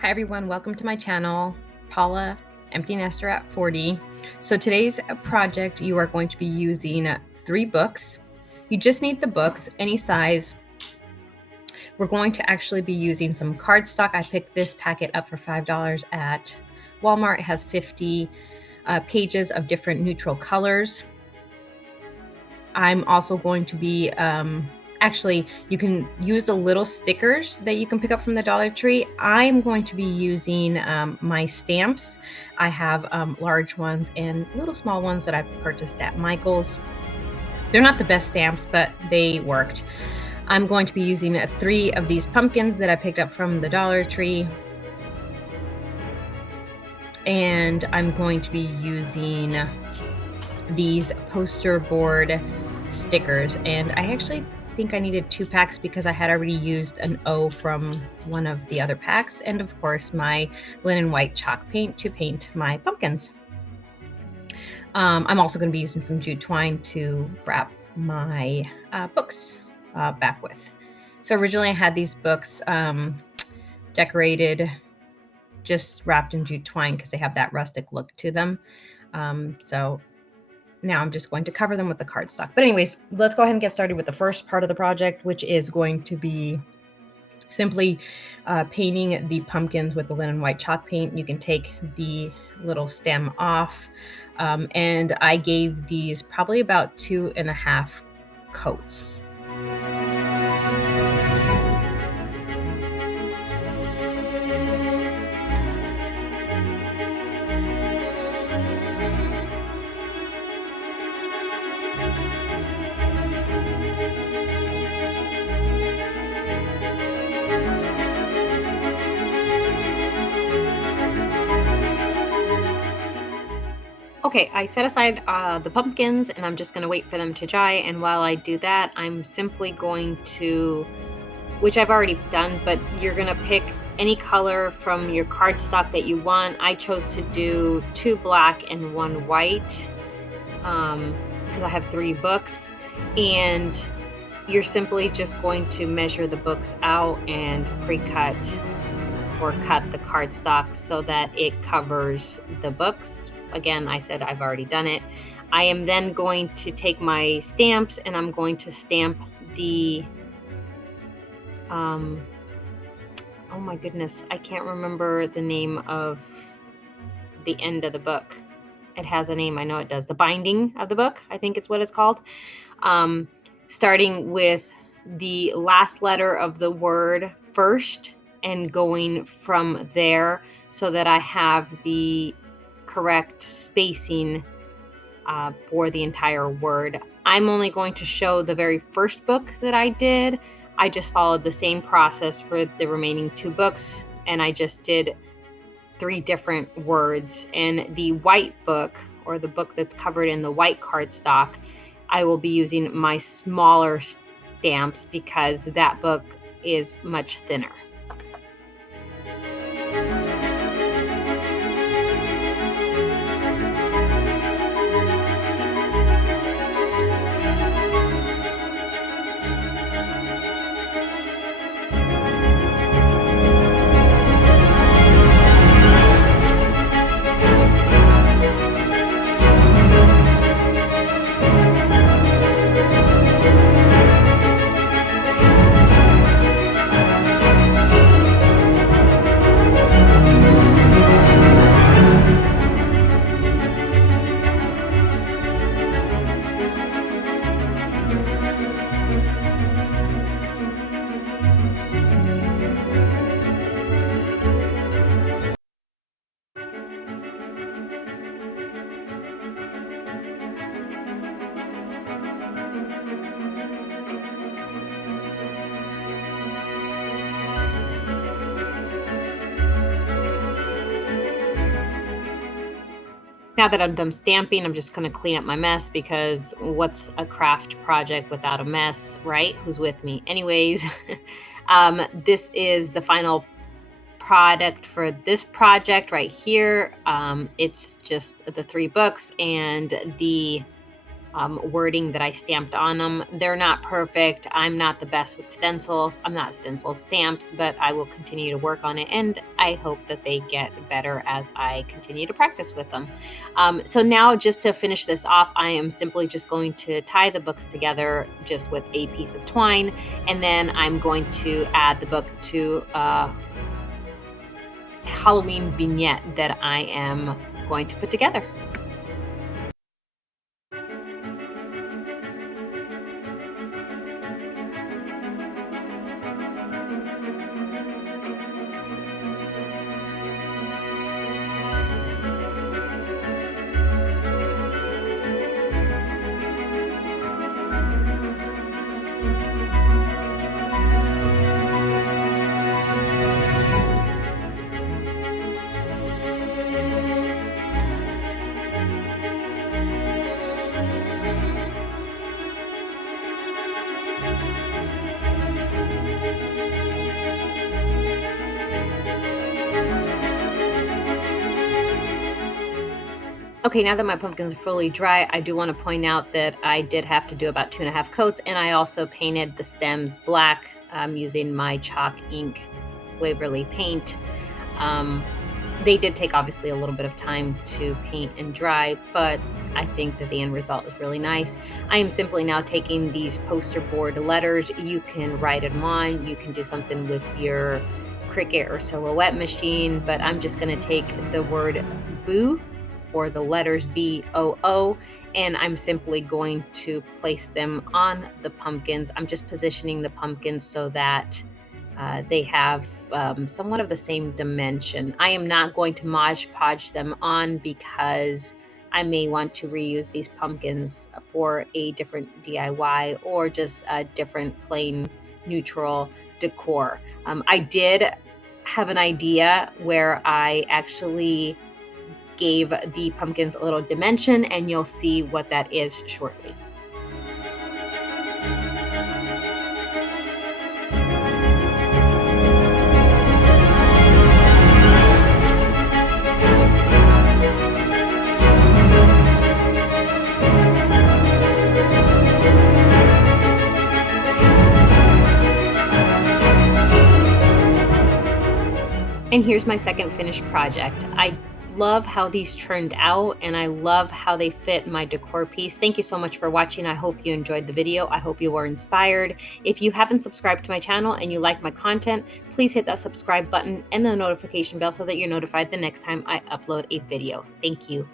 Hi everyone, welcome to my channel, Paula, Empty Nester at 40. So today's project, you are going to be using 3 books. You just need the books, any size. We're going to actually be using some cardstock. I picked this packet up for $5 at Walmart. It has 50 pages of different neutral colors. I'm also going to be actually, you can use the little stickers that you can pick up from the Dollar Tree. I'm going to be using my stamps. I have large ones and little small ones that I've purchased at Michael's. They're not the best stamps, but they worked. I'm going to be using 3 of these pumpkins that I picked up from the Dollar Tree. And I'm going to be using these poster board stickers, and I actually think I needed 2 packs because I had already used an O from one of the other packs, and of course my linen white chalk paint to paint my pumpkins. I'm also going to be using some jute twine to wrap my books back with. So originally I had these books decorated, just wrapped in jute twine because they have that rustic look to them. So now I'm just going to cover them with the cardstock. But anyways, let's go ahead and get started with the first part of the project, which is going to be simply painting the pumpkins with the linen white chalk paint. You can take the little stem off. And I gave these probably about 2.5 coats. Okay, I set aside the pumpkins and I'm just going to wait for them to dry. And while I do that, I'm simply going to, which I've already done, but you're going to pick any color from your cardstock that you want. I chose to do 2 black and 1 white because I have 3 books. And you're simply just going to measure the books out and pre-cut or cut the cardstock so that it covers the books. Again, I said I've already done it. I am then going to take my stamps and I'm going to stamp the, oh my goodness, I can't remember the name of the end of the book. It has a name, I know it does. The binding of the book, I think it's what it's called. Starting with the last letter of the word first and going from there so that I have the correct spacing for the entire word. I'm only going to show the very first book that I did. I just followed the same process for the remaining 2 books, and I just did 3 different words. And the white book, or the book that's covered in the white cardstock, I will be using my smaller stamps because that book is much thinner. Now that I'm done stamping, I'm just going to clean up my mess because what's a craft project without a mess, right? Who's with me? Anyways, this is the final product for this project right here. It's just the 3 books and the wording that I stamped on them. They're not perfect. I'm not the best with stencils. I'm not stencil stamps, but I will continue to work on it, and I hope that they get better as I continue to practice with them. So now, just to finish this off, I am simply just going to tie the books together just with a piece of twine, and then I'm going to add the book to a Halloween vignette that I am going to put together. Okay, now that my pumpkins are fully dry, I do want to point out that I did have to do about 2.5 coats, and I also painted the stems black using my chalk ink Waverly paint. Um, they did take obviously a little bit of time to paint and dry, but I think that the end result is really nice. I am simply now taking these poster board letters. You can write them on, you can do something with your Cricut or Silhouette machine, but I'm just going to take the word boo or the letters BOO, and I'm simply going to place them on the pumpkins. I'm just positioning the pumpkins so that they have somewhat of the same dimension. I am not going to Mod Podge them on because I may want to reuse these pumpkins for a different DIY or just a different plain neutral decor. I did have an idea where I actually gave the pumpkins a little dimension, and you'll see what that is shortly. And here's my second finished project. I love how these turned out, and I love how they fit my decor piece. Thank you so much for watching. I hope you enjoyed the video. I hope you were inspired. If you haven't subscribed to my channel and you like my content, please hit that subscribe button and the notification bell so that you're notified the next time I upload a video. Thank you.